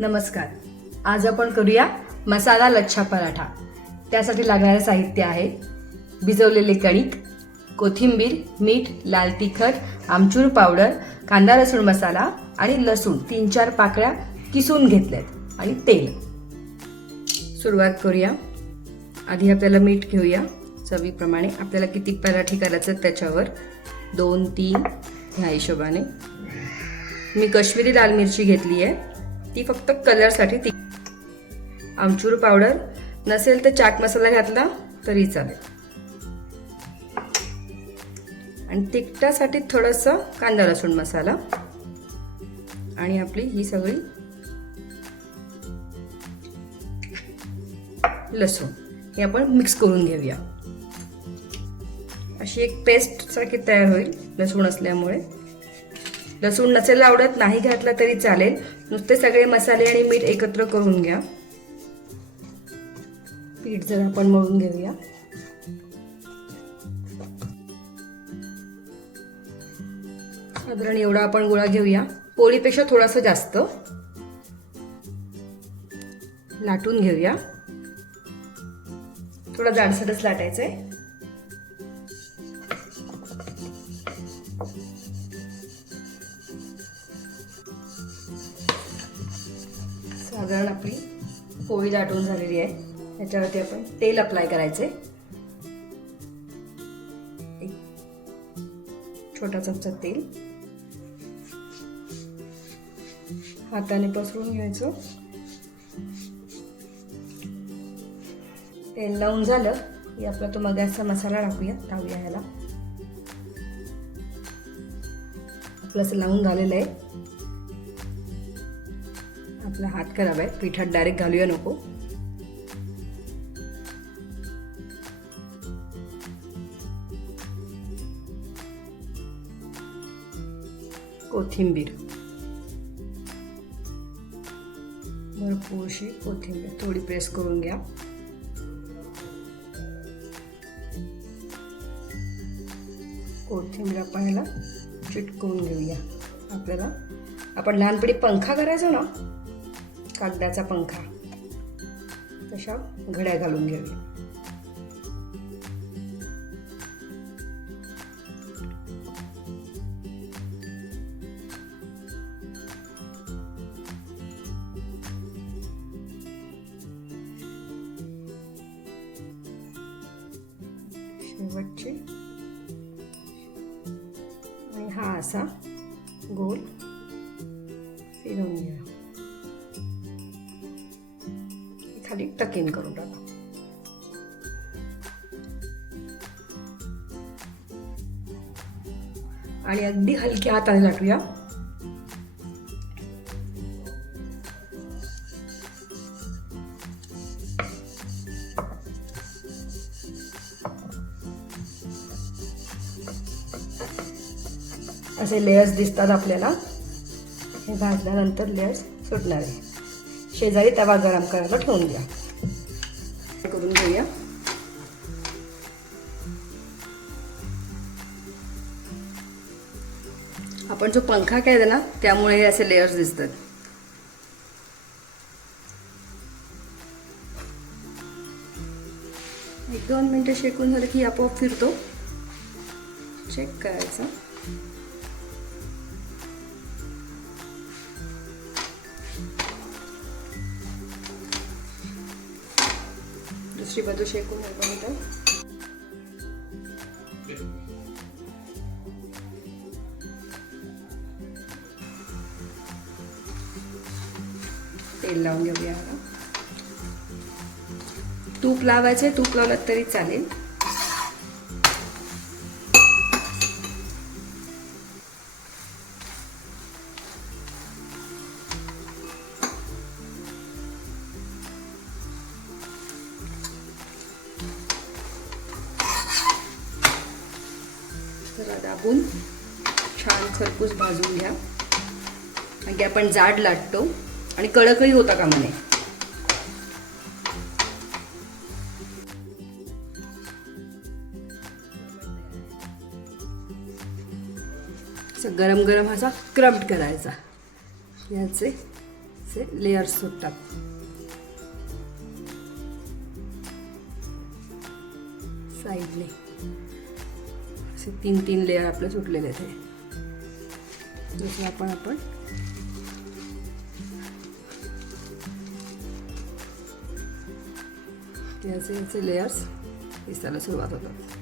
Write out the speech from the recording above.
नमस्कार. आज आपण करूया मसाला लच्छा पराठा. त्यासाठी लागणारे साहित्य आहे भिजवलेले कणिक कोथिंबीर मीठ लाल तिखट आमचूर पावडर कांदा लसूण मसाला आणि लसूण तीन चार पाकळ्या किसून घेतल्यात आणि तेल. सुरुवात करूया. आधी आपल्याला मीठ घेऊया. चवीप्रमाणे आपल्याला किती पराठे करायचं त्याच्यावर. दोन तीन ह्या हिशोबाने. मी कश्मीरी लाल मिरची घेतली आहे ती फक्त कलरसाठी ती. आमचूर पावडर. नसेल तर चाट मसाला घातला तरी चालेल. आणि तिखटासाठी थोडंसं कांदा लसूण मसाला. आणि आपली ही सगळी लसूण. हे आपण मिक्स करून घेऊया. अशी एक पेस्ट सारखी तयार होईल लसूण असल्यामुळे. लसूण नसेल आवडत नाही घातला तरी चालेल. नुसते सगळे मसाले आणि मीठ एकत्र करून घ्या. पीठ जर आपण मळून घेऊया. साधारण एवढा आपण गोळा घेऊया. पोळीपेक्षा थोडासा जास्त. लाटून घेऊया. थोडा जाडसरच लाटायचंय. साधारण आपली. पोळी दाटून झालेली आहे. त्याच्यावरती आपण तेल अप्लाय करायचे. एक छोटा चमचा तेल. हाताने पसरून घ्यायचं. तेल लावून झालं की आपला तो मगाचा मसाला टाकूया टाकूया ह्याला. आपलं असं लावून झालेलं आहे. आपला हात खराब आहे पिठात डायरेक्ट घालूया नको. कोथिंबीर. भरपूरशी कोथिंबीर. थोडी प्रेस करून घ्या. कोथिंबीर आपण ह्याला चिटकवून घेऊया. आपल्याला आपण लहानपणी पंखा करायचो ना कागदाचा पंखा. तशा घड्या घालून घेऊया. शेवटची. आणि हा असा गोल खाली टकिन करून टाका. आणि अगदी हलक्या हाताने लाटूया. असे लेयर्स दिसतात आपल्याला. हे भाजल्यानंतर लेयर्स सुटणार आहे शेजारी तवा गरम करायला ठेवून द्या. करून घेऊया. आपण जो पंखा केला ना त्यामुळे हे असे लेयर्स दिसतात. एक दोन मिनटं शेकून झालं की आपोआप फिरतो. चेक करायचं. दुसरी बाजू शेकून मिनिट तेल लावून घेऊया तूप लावायचे तूप लावलं तरी चालेल. जरा दाबून छान खरपूस भाजून घ्या. कारण की आपण जाड लाटतो. आणि कडकही होता का म्हणे असं गरम गरम असा क्रम्ट करायचा. याचे लेअर्स लेयर्स सुटतात. साईडने असे तीन तीन लेअर आपले सुटलेले आहेत जसं आपण आपण ते असे याचे लेअर्स दिसायला सुरुवात होतात.